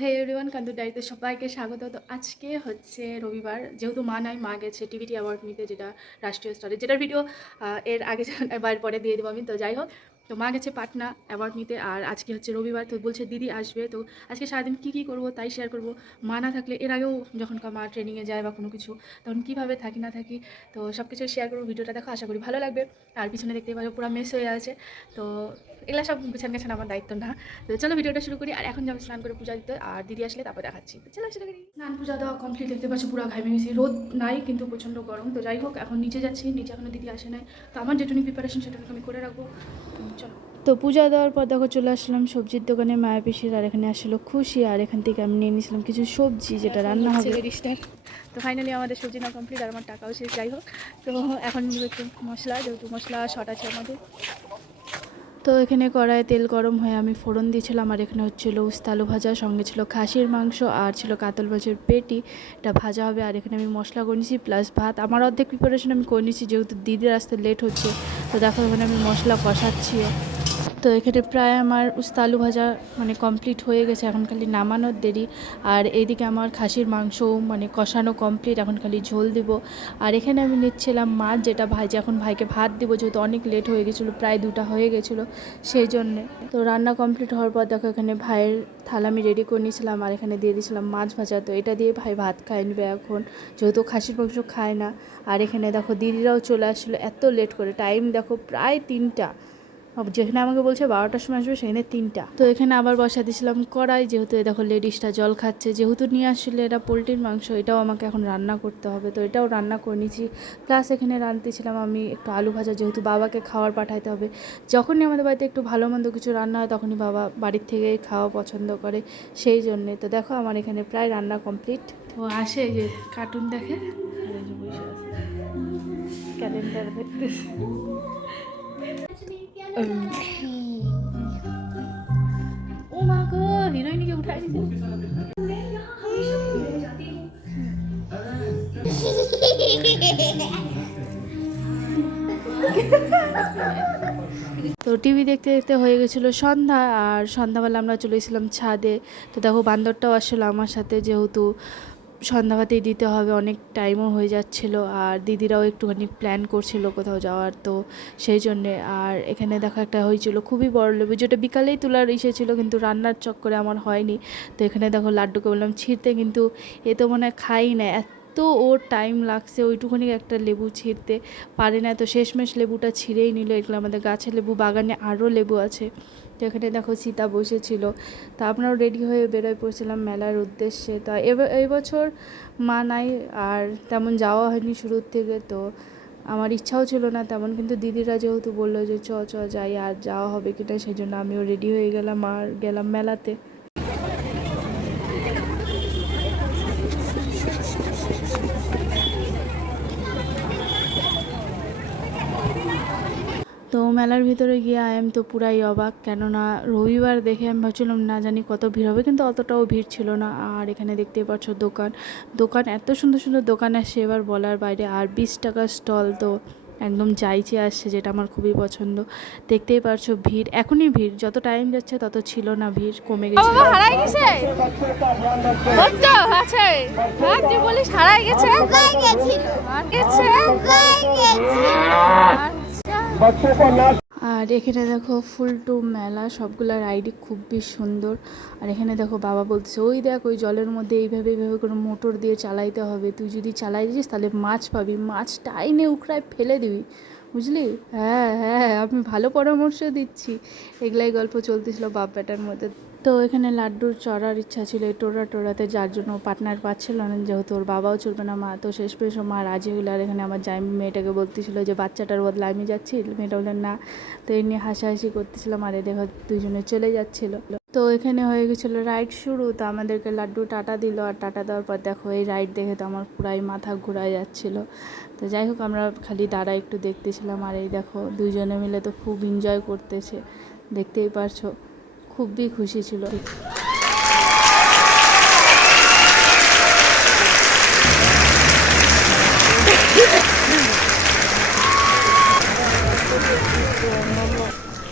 হে everyone, কান্দুর ডায়েরিতে সবাইকে স্বাগত। তো আজকে হচ্ছে রবিবার, যেহেতু মা নাই, মা গেছে টিভিটি অ্যাওয়ার্ড নিতে, যেটা রাষ্ট্রীয় স্তরে, যেটার ভিডিও এর আগে এবার পরে দিয়ে দেবো আমি। তো যাই হোক, তো মা গেছে পাটনা অ্যাওয়ার্ড নিতে, আর আজকে হচ্ছে রবিবার। তো বলছে দিদি আসবে, তো আজকে সারাদিন কী করবো তাই শেয়ার করবো। মা না থাকলে, এর আগেও যখন মা ট্রেনিংয়ে যায় বা কোনো কিছু, তখন কীভাবে থাকি না থাকি, তো সব কিছু শেয়ার করবো। ভিডিওটা দেখো, আশা করি ভালো লাগবে। আর পিছনে দেখতে পাবো পুরো মেস হয়ে আছে, তো এগুলো সব গুছান গাছান আমার দায়িত্ব না। তো চলো ভিডিওটা শুরু করি। আর এখন যাবো স্নান করে পূজা দিতে, আর দিদি আসলে তারপর দেখাচ্ছি। তো চলো শুরু করি। স্নান পূজা দেওয়া কমপ্লিট, দেখতে পাচ্ছি পুরো ঘামে গেছি। রোদ নাই কিন্তু প্রচণ্ড গরম। তো যাই হোক, এখন নিচে যাচ্ছি, নিচে এখনো দিদি আসে নাই। তো আমার যেটুকু প্রিপারেশন সেটা আমি করে রাখবো। চলো। তো পূজা দেওয়ার পর দেখো চলে আসলাম সবজির দোকানে মায়া পিসির, আর এখানে আসলো খুশি। আর এখান থেকে আমি নিয়ে নিয়েছিলাম কিছু সবজি, যেটা রান্না হবে। তো ফাইনালি আমাদের সবজি না কমপ্লিট, আর আমার টাকাও শেষ। যাই হোক, তো এখন একটু মশলা, যেহেতু মশলা শর্ট আছে আমাদের। তো এখানে কড়াইয়ে তেল গরম হয়ে আমি ফোড়ন দিয়েছিলাম, আর এখানে হচ্ছিল উস্তা আলু ভাজা, সঙ্গে ছিল খাসির মাংস, আর ছিল কাতল মাছের পেটি। এটা ভাজা হবে। আর এখানে আমি মশলা করে নিয়েছি প্লাস ভাত। আমার অর্ধেক প্রিপারেশন আমি করে নিয়েছি, যেহেতু দিদির আসতে লেট হচ্ছে। তো দেখো এখানে আমি মশলা কষাচ্ছিও। তো এখানে প্রায় আমার উস্তা আলু ভাজা কমপ্লিট হয়ে গেছে, এখন খালি নামানোর দেরি। আর এইদিকে আমার খাসির মাংসও কষানো কমপ্লিট, এখন খালি ঝোল দিব। আর এখানে আমি নিচ্ছিলাম মাছ, যেটা ভাইজি, এখন ভাইকে ভাত দিব, যেহেতু অনেক লেট হয়ে গেছিলো, প্রায় 2টা হয়ে গেছিলো সেই জন্যে। তো রান্না কমপ্লিট হওয়ার পর দেখো এখানে ভাইয়ের থালা আমি রেডি করে নিয়েছিলাম, আর এখানে দিয়ে দিয়েছিলাম মাছ ভাজা। তো এটা দিয়ে ভাই ভাত খাই নেবে এখন, যেহেতু খাসির মাংস খায় না। আর এখানে দেখো দিদিরাও চলে আসছিলো এত লেট করে, টাইম দেখো প্রায় 3টা। যেখানে আমাকে বলছে 12টার সময় আসবে, সেখানে 3টা। তো এখানে আবার বসা দিয়েছিলাম কড়াই, যেহেতু দেখো লেডিসটা জল খাচ্ছে, যেহেতু নিয়ে আসলে এটা পোলট্রির মাংস, এটাও আমাকে এখন রান্না করতে হবে। তো এটাও রান্না করে নিয়েছি। প্লাস এখানে রাঁধতেছিলাম আমি একটু আলু ভাজা, যেহেতু বাবাকে খাওয়ার পাঠাইতে হবে। যখনই আমাদের বাড়িতে একটু ভালো মন্দ কিছু রান্না হয়, তখনই বাবা বাড়ির থেকেই খাওয়া পছন্দ করে, সেই জন্যে। তো দেখো আমার এখানে প্রায় রান্না কমপ্লিট। তো আসে যে কার্টুন দেখে, ক্যালেন্ডার দেখতেছে। ও মা গো, হিরোইনকে উঠাই দিছে। তো টিভি দেখতে দেখতে হয়ে গেছিলো সন্ধ্যা, আর সন্ধ্যাবেলা আমরা চলে এসেছিলাম ছাদে। তো দেখো বান্দরটাও আসলে আমার সাথে, যেহেতু সন্ধ্যাবাতেই দিতে হবে, অনেক টাইমও হয়ে যাচ্ছিল। আর দিদিরাও একটুখানি প্ল্যান করছিল কোথাও যাওয়ার, তো সেই জন্যে। আর এখানে দেখো একটা হয়েছিল খুবই বড় লেবু, যেটা বিকালেই তোলার ইসে ছিল, কিন্তু রান্নার চক্করে আমার হয়নি। তো এখানে দেখো লাড্ডুকে বললাম ছিঁড়তে, কিন্তু এ তো মনে হয় খাই না, তো ওর টাইম লাগছে ওইটুকুনি একটা লেবু ছিঁড়তে পারে না। তো শেষমেশ লেবুটা ছিঁড়েই নিল। এগুলো আমাদের গাছের লেবু, বাগানে আরও লেবু আছে। তো এখানে দেখো সীতা বসেছিল। তো আমরাও রেডি হয়ে বেরোয় পড়ছিলাম মেলার উদ্দেশ্যে। তো এই বছর মা নাই, আর তেমন যাওয়া হয়নি শুরুর থেকে। তো আমার ইচ্ছাও ছিল না তেমন, কিন্তু দিদিরা যেহেতু বললো যে চ যাই, আর যাওয়া হবে কিনা, সেই জন্য আমিও রেডি হয়ে গেলাম আর গেলাম মেলাতে। তো মেলার ভিতরে গিয়ে আই এম তো পুরাই অবাক, কেননা রবিবার দেখে আমি ভাবছিলাম না জানি কত ভিড় হবে, কিন্তু অতটাও ভিড় ছিল না। আর এখানে দেখতেই পাচ্ছ দোকান দোকান এত সুন্দর সুন্দর দোকান আসছে, এবার বলার বাইরে। আর 20 টাকার স্টল, তো একদম চাইছে আসছে, যেটা আমার খুবই পছন্দ। দেখতেই পারছো ভিড়, এখনই ভিড়, যত টাইম যাচ্ছে তত ছিল না, ভিড় কমে গেছে। হারাই গেছে তুই বলিস হারাই গেছে, আর এখানে দেখো ফুল টু মেলা, সবগুলা রাইডই খুবই সুন্দর। আর এখানে দেখো বাবা বলতেছে ওই দেখ ওই জলের মধ্যে এইভাবে করে মোটর দিয়ে চালাইতে হবে, তুই যদি চালাই দিস তাহলে মাছ পাবি, মাছ টাইনে উখড়ায় ফেলে দিবি, বুঝলি। হ্যাঁ হ্যাঁ, আমি ভালো পরামর্শ দিচ্ছি। এগুলাই গল্প চলতেছিল বাপ বেটার মধ্যে। তো এখানে লাড্ডুর চড়ার ইচ্ছা ছিল এই টোড়াতে, যার জন্য পার্টনার পাচ্ছিল না, যেহেতু ওর বাবাও চলবে না, মা তো শেষ পেশ মা রাজি হইলো। আর এখানে আমার জামাই মেয়েটাকে বলতেছিল যে বাচ্চাটার বদলে আমি যাচ্ছি, মেয়েটা বললেন না। তো এই নিয়ে হাসাহাসি করতেছিলাম, আর দেখো দুজনে চলে যাচ্ছিল। তো এখানে হয়ে গেছিলো রাইড শুরু। তো আমাদেরকে লাড্ডু টাটা দিল, আর টাটা দেওয়ার পর দেখো এই রাইড দেখে তো আমার পুরাই মাথা ঘুরায় যাচ্ছিল। তো যাই হোক, আমরা খালি দাঁড়া একটু দেখতেছিলাম। আর এই দেখো দুইজনে মিলে তো খুব এনজয় করতেছে, দেখতেই পারছো, খুবই খুশি ছিল।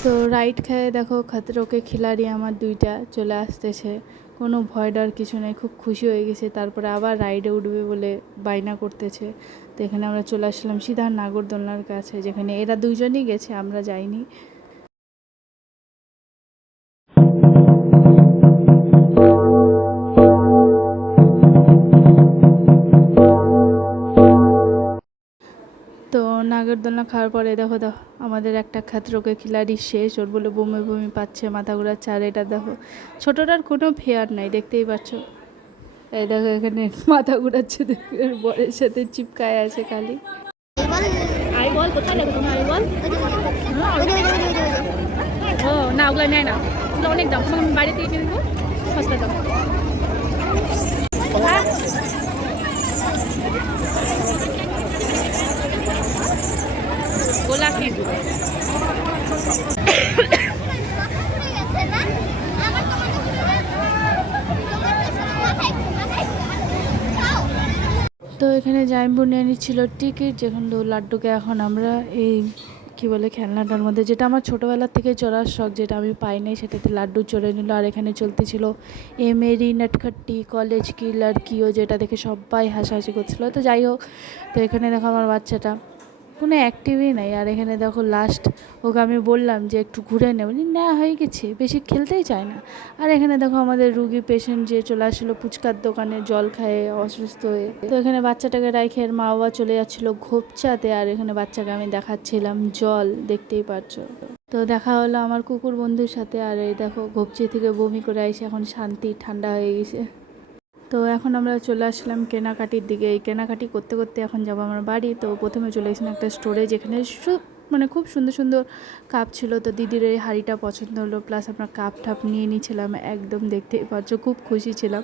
তো রাইড খেয়ে দেখো খতরোকে খিলাড়ি আমার 2টা চলে আসতেছে, কোনো ভয় ডর কিছু নেই, খুব খুশি হয়ে গেছে। তারপরে আবার রাইডে উঠবে বলে বায়না করতেছে। তো এখানে আমরা চলে আসলাম সিধা নাগরদোলনার কাছে, যেখানে এরা দুজনই গেছে, আমরা যাইনি। তো নাগরদোলনা খাওয়ার পরে দেখো আমাদের একটা খাতরোকে খিলাড়ি শেষ, ওর বলে বমি বমি পাচ্ছে, মাথা ঘুরাচ্ছে। আর এটা দেখো ছোটোটার কোনো ফেয়ার নাই, দেখতেই পাচ্ছ। এই দেখো এখানে মাথা ঘুরাচ্ছে, ওর বরের সাথে চিপকায় আছে খালি। আই বল, কোথায় দেখো তোমার আই বল? ও না, ওগুলো নেয় না, ওগুলো অনেক দাম, তোমাকে আমি বাইরে থেকে কিনে দেবো সস্তা দাম। গোলা কি তো এখানে জাইম্বু নিয়ে নিচ্ছিল টিকিট, যেখান তো লাড্ডুকে এখন আমরা এই কি বলে খেলনাটার মধ্যে, যেটা আমার ছোটোবেলার থেকে চড়ার শখ, যেটা আমি পাই নাই, সেটাতে লাড্ডু চড়ে নিল। আর এখানে চলতেছিল এ মেরি নটখট্টি কলেজ কি লড়কিও, যেটা দেখে সবাই হাসাহাসি করছিল। তো যাই হোক, তো এখানে দেখো আমার বাচ্চাটা কোনো অ্যাক্টিভই নাই। আর এখানে দেখো লাস্ট ওকে আমি বললাম যে একটু ঘুরে নে, বলি না হয়ে গেছে, বেশি খেলতেই চায় না। আর এখানে দেখো আমাদের রুগী পেশেন্ট যে চলে আসছিলো ফুচকার দোকানে জল খায়ে অসুস্থ হয়ে। তো এখানে বাচ্চাটাকে রাখে এর মা বাবা চলে যাচ্ছিলো ঘোপচাতে, আর এখানে বাচ্চাকে আমি দেখাচ্ছিলাম জল, দেখতেই পাচ্ছ। তো দেখা হলো আমার কুকুর বন্ধুর সাথে। আর এই দেখো ঘোপচি থেকে বমি করে আইসে, এখন শান্তি, ঠান্ডা হয়ে গেছে। তো এখন আমরা চলে আসলাম কেনাকাটির দিকে। এই কেনাকাটি করতে করতে এখন যাবো আমার বাড়ি। তো প্রথমে চলে এসেছিলাম একটা স্টোরে, যেখানে মানে খুব সুন্দর সুন্দর কাপ ছিল। তো দিদির এই হাঁড়িটা পছন্দ হলো, প্লাস আমরা কাপ ঠাপ নিয়ে নিয়েছিলাম, একদম দেখতেই পাচ্ছ খুব খুশি ছিলাম।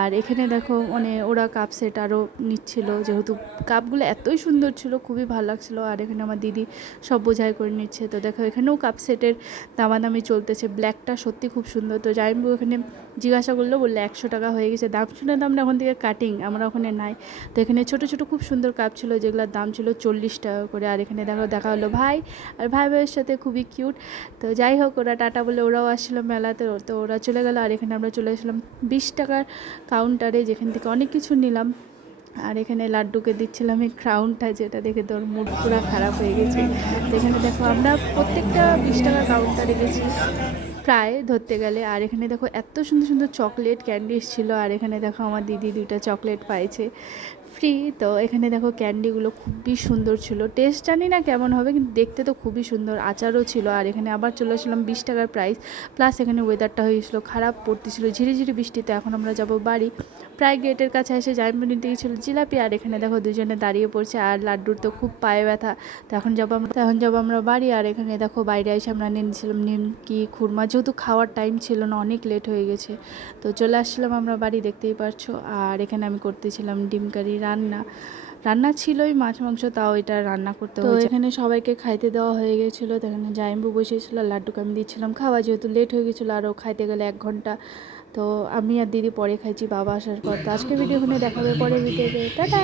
আর এখানে দেখো মানে ওরা কাপ সেট আরও নিচ্ছিল, যেহেতু কাপগুলো এতই সুন্দর ছিল, খুবই ভালো লাগছিলো। আর এখানে আমার দিদি সব বোঝাই করে নিচ্ছে। তো দেখো এখানেও কাপ সেটের দামাদামি চলতেছে, ব্ল্যাকটা সত্যি খুব সুন্দর। তো যাইবো এখানে জিজ্ঞাসা করলো, বললে 100 টাকা হয়ে গেছে। দাম শুনে তো আমরা ওখান থেকে কাটিং, আমরা ওখানে নাই। তো এখানে ছোটো ছোটো খুব সুন্দর কাপ ছিল, যেগুলোর দাম ছিল 40 টাকা করে। আর এখানে দেখা হলো ভাই, আর ভাই ভাইয়ের সাথে খুবই কিউট। তো যাই হোক, ওরা টাটা বলে ওরাও আসছিলো মেলাতে, তো ওরা চলে গেলো। আর এখানে আমরা চলে আসলাম 20 টাকার কাউন্টারে, যেখান থেকে অনেক কিছু নিলাম। আর এখানে লাড্ডুকে দিচ্ছিলাম এই ক্রাউনটা, যেটা দেখে তোর মুড পুরো খারাপ হয়ে গেছে। তো এখানে দেখো আমরা প্রত্যেকটা 20 টাকার কাউন্টারে গেছি প্রায় ধরতে গেলে। আর এখানে দেখো এত সুন্দর সুন্দর চকলেট ক্যান্ডিস ছিল। আর এখানে দেখো আমার দিদি 2টা চকলেট পাইছে ফ্রি। তো এখানে দেখো ক্যান্ডিগুলো খুবই সুন্দর ছিল, টেস্ট জানি না কেমন হবে, কিন্তু দেখতে তো খুবই সুন্দর, আচারও ছিল। আর এখানে আবার চলে আসলাম 20 টাকার প্রাইস, প্লাস এখানে ওয়েদারটা হয়েছিল খারাপ, পড়তেছিল ঝিরিঝিরি বৃষ্টিতে। এখন আমরা যাব বাড়ি, প্রায় গেটের কাছে এসে জাইম্বু নিতে গিয়েছিল জিলাপি। আর এখানে দেখো দুজনে দাঁড়িয়ে পড়ছে, আর লাড্ডুর তো খুব পায়ে ব্যথা। তো এখন যাবো আমরা বাড়ি। আর এখানে দেখো বাইরে এসে আমরা নিয়েছিলাম নিমকি খুরমা, যেহেতু খাওয়ার টাইম ছিল না, অনেক লেট হয়ে গেছে। তো চলে আসছিলাম আমরা বাড়ি, দেখতেই পারছো। আর এখানে আমি করতেছিলাম ডিম কারি রান্না ছিলই মাছ মাংস, তাও এটা রান্না করতে হয়েছে। তো এখানে সবাইকে খাইতে দেওয়া হয়ে গেছিলো। তো এখানে জাইম্বু বসেছিল, লাড্ডুকে আমি দিচ্ছিলাম খাওয়া, যেহেতু লেট হয়ে গেছিলো, আরও খাইতে গেলে 1 ঘন্টা। তো আমি আর দিদি পরে খাইছি বাবা আসার পর। তো আজকে ভিডিও এখানে দেখাবে, পরে ভিডিওতে টাটা।